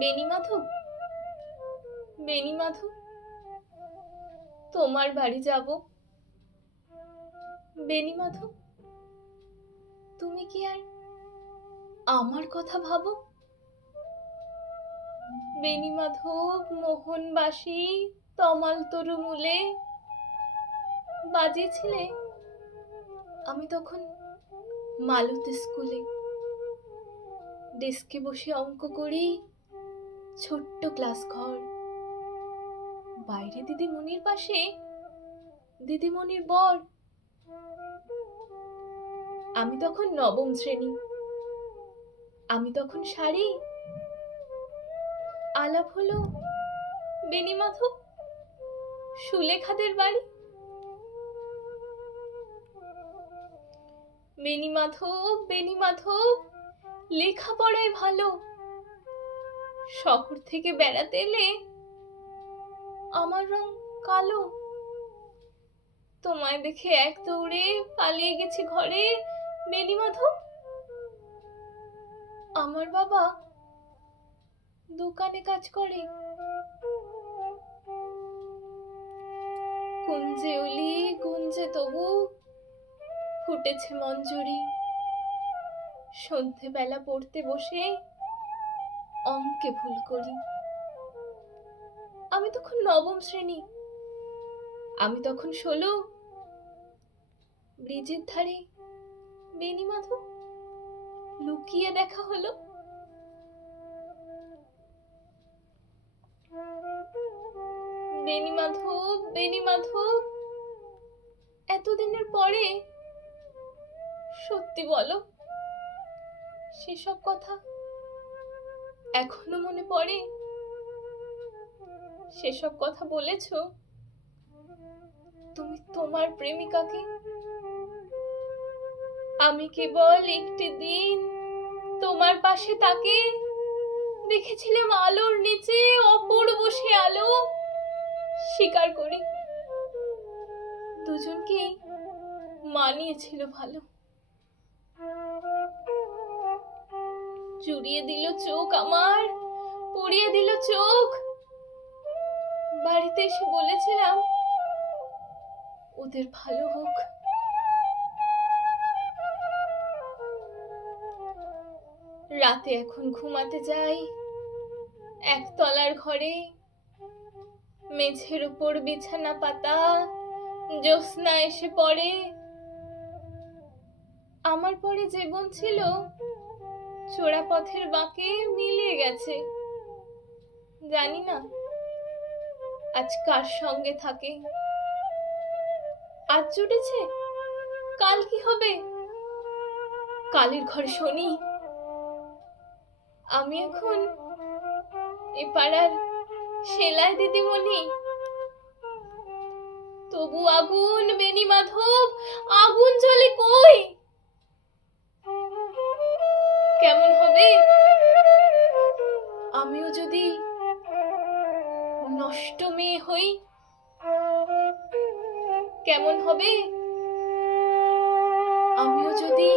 বেণীমাধব, বেণীমাধব, তোমার বাড়ি যাব। বেণীমাধব, তুমি কি আর আমার কথা ভাবো? বেণীমাধব, মোহনবাসী তমাল তরু মূলে বাজিয়েছিলে আমি তখন মালতী স্কুলে। ডেস্কে বসে অঙ্ক করি, ছোট্ট ক্লাস ঘর, বাইরে দিদিমণির পাশে দিদিমণির বর। আমি তখন নবম শ্রেণী, আমি তখন শাড়ি। আলাপ হলো বেণীমাধব, সুলেখাদের বাড়ি। বেণীমাধব, বেণীমাধব, লেখাপড়ায় ভালো। শহর থেকে বেড়াতে এলে আমার রং কালো। তোমায় দেখে এক দৌড়ে পালিয়ে গেছি ঘরে। বেণীমাধব, আমার বাবা দোকানে কাজ করে। কুঞ্জে অলি গুঞ্জে তবু ফুটেছে মঞ্জুরি। সন্ধেবেলা পড়তে বসে অঙ্কে ভুল করি। আমি তখন নবম শ্রেণী, আমি তখন 16। ব্রিজের ধারে বেণীমাধব, লুকিয়ে দেখা হলো। বেণীমাধব, বেণীমাধব, এতদিনের পরে সত্যি বলো, সেসব কথা এখনো মনে পড়ে? সেসব কথা বলেছো তুমি তোমার প্রেমিকাকে? আমি কেবল একটি দিন তোমার পাশে তাকে দেখেছিলাম আলোর নিচে, অপূর্ব সে আলো। স্বীকার করি দুজনকে মানিয়েছিল ভালো। জুড়িয়ে দিল চোখ আমার, পুড়িয়ে দিল চোখ। বাড়িতে এসে বলেছিলাম ওদের ভালো হোক। রাতে এখন ঘুমাতে যাই একতলার ঘরে। মেঝের উপর বিছানা পাতা, জ্যোৎস্না এসে পড়ে। আমার পরে জীবন ছিল চোরা পথের বাঁকে মিলিয়ে গেছে। জানি না আজ কার সঙ্গে থাকে। আজ জুটেছে, কাল কি হবে? কালের ঘরে শনি। আমি এখন এ পাড়ার সেলাই দিদিমণি। তবু আগুন বেণীমাধব, আগুন জ্বলে কই? কেমন হবে আমিও যদি নষ্ট মেয়ে হই? কেমন হবে আমিও যদি